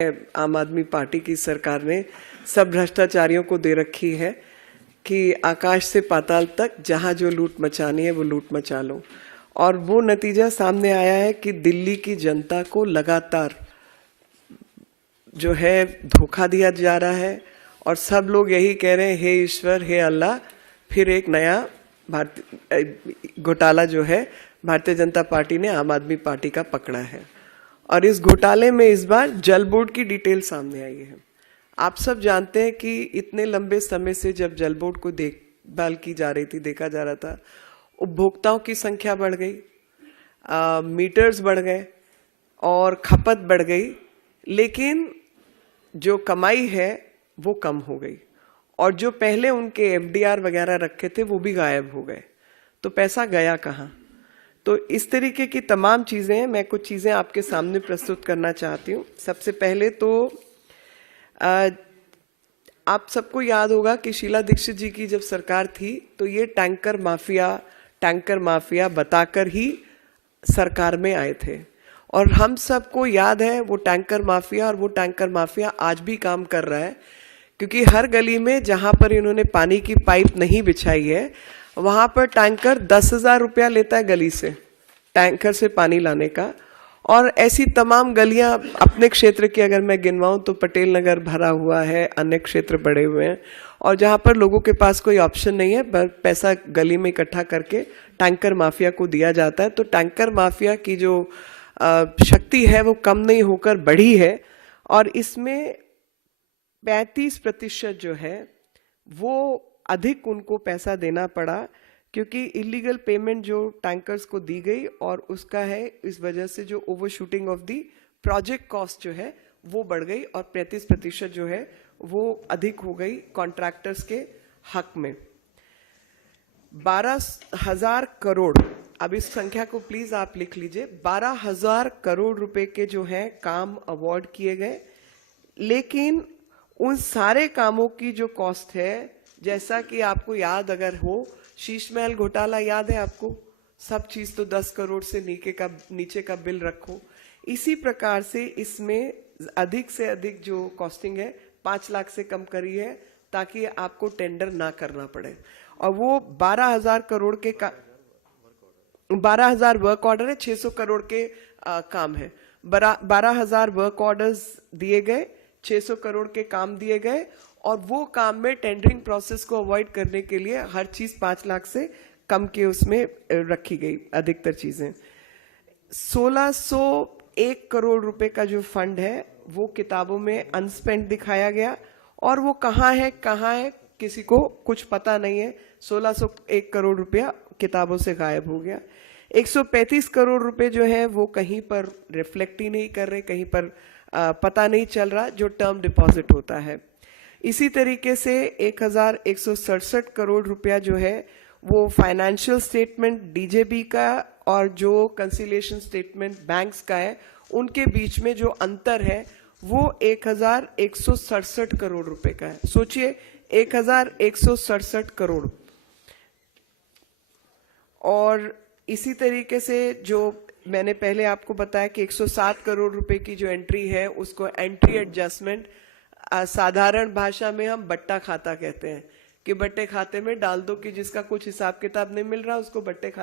आम आदमी पार्टी की सरकार ने सब भ्रष्टाचारियों को दे रखी है कि आकाश से पाताल तक जहां जो लूट मचानी है वो लूट मचा लो। और वो नतीजा सामने आया है कि दिल्ली की जनता को लगातार जो है धोखा दिया जा रहा है और सब लोग यही कह रहे हैं, हे ईश्वर, हे अल्लाह, फिर एक नया भारतीय घोटाला जो है भारतीय जनता पार्टी ने आम आदमी पार्टी का पकड़ा है। और इस घोटाले में इस बार जल बोर्ड की डिटेल सामने आई है। आप सब जानते हैं कि इतने लंबे समय से जब जल बोर्ड को देखभाल की जा रही थी, देखा जा रहा था, उपभोक्ताओं की संख्या बढ़ गई, मीटर्स बढ़ गए और खपत बढ़ गई, लेकिन जो कमाई है वो कम हो गई और जो पहले उनके एफडीआर वगैरह रखे थे वो भी गायब हो गए। तो पैसा गया कहाँ? तो इस तरीके की तमाम चीज़ें हैं। मैं कुछ चीज़ें आपके सामने प्रस्तुत करना चाहती हूँ। सबसे पहले तो आप सबको याद होगा कि शीला दीक्षित जी की जब सरकार थी तो ये टैंकर माफिया बताकर ही सरकार में आए थे और हम सबको याद है वो टैंकर माफिया, और वो टैंकर माफिया आज भी काम कर रहा है, क्योंकि हर गली में जहाँ पर इन्होंने पानी की पाइप नहीं बिछाई है वहाँ पर टैंकर 10,000 रुपया लेता है गली से, टैंकर से पानी लाने का। और ऐसी तमाम गलियां अपने क्षेत्र की अगर मैं गिनवाऊं तो पटेल नगर भरा हुआ है, अन्य क्षेत्र बड़े हुए हैं, और जहाँ पर लोगों के पास कोई ऑप्शन नहीं है, पैसा गली में इकट्ठा करके टैंकर माफिया को दिया जाता है। तो टैंकर माफिया की जो शक्ति है वो कम नहीं होकर बढ़ी है और इसमें 35% जो है वो अधिक उनको पैसा देना पड़ा, क्योंकि इलीगल पेमेंट जो टैंकर्स को दी गई और उसका है, इस वजह से जो over shooting of the project cost जो है वो बढ़ गई और 35% जो है वो अधिक हो गई कॉन्ट्रैक्टर्स के हक में। 12,000 करोड़, अब इस संख्या को प्लीज आप लिख लीजिए, 12,000 करोड़ रुपए के जो है काम अवार्ड किए गए, लेकिन उन सारे कामों की जो कॉस्ट है, जैसा कि आपको याद अगर हो, शीश महल घोटाला याद है आपको, सब चीज तो 10 करोड़ से नीचे का बिल रखो। इसी प्रकार से इसमें अधिक से अधिक जो कॉस्टिंग है 5 लाख से कम करी है ताकि आपको टेंडर ना करना पड़े। और वो 12,000 करोड़ के 12,000 वर्क ऑर्डर है, 600 करोड़ के काम है। 12,000 वर्क ऑर्डर्स दिए गए, 600 करोड़ के काम दिए गए और वो काम में टेंडरिंग प्रोसेस को अवॉइड करने के लिए हर चीज 5 लाख से कम के उसमें रखी गई अधिकतर चीजें। 1,601 करोड़ रुपए का जो फंड है वो किताबों में अनस्पेंड दिखाया गया और वो कहाँ है किसी को कुछ पता नहीं है। 1,601 करोड़ रुपया किताबों से गायब हो गया। 135 करोड़ रुपए जो है वो कहीं पर रिफ्लेक्ट ही नहीं कर रहे, कहीं पर पता नहीं चल रहा, जो टर्म डिपॉजिट होता है। इसी तरीके से 1,167 करोड़ रुपया जो है वो फाइनेंशियल स्टेटमेंट डीजेबी का और जो कंसिलिएशन स्टेटमेंट बैंक्स का है, उनके बीच में जो अंतर है वो 1,167 करोड़ रुपए का है। सोचिए, 1,167 करोड़। और इसी तरीके से जो मैंने पहले आपको बताया कि 107 करोड़ रुपए की जो एंट्री है उसको एंट्री एडजस्टमेंट, साधारण भाषा में हम बट्टा खाता कहते हैं, कि बट्टे खाते में डाल दो, कि जिसका कुछ हिसाब किताब नहीं मिल रहा उसको बट्टे खाते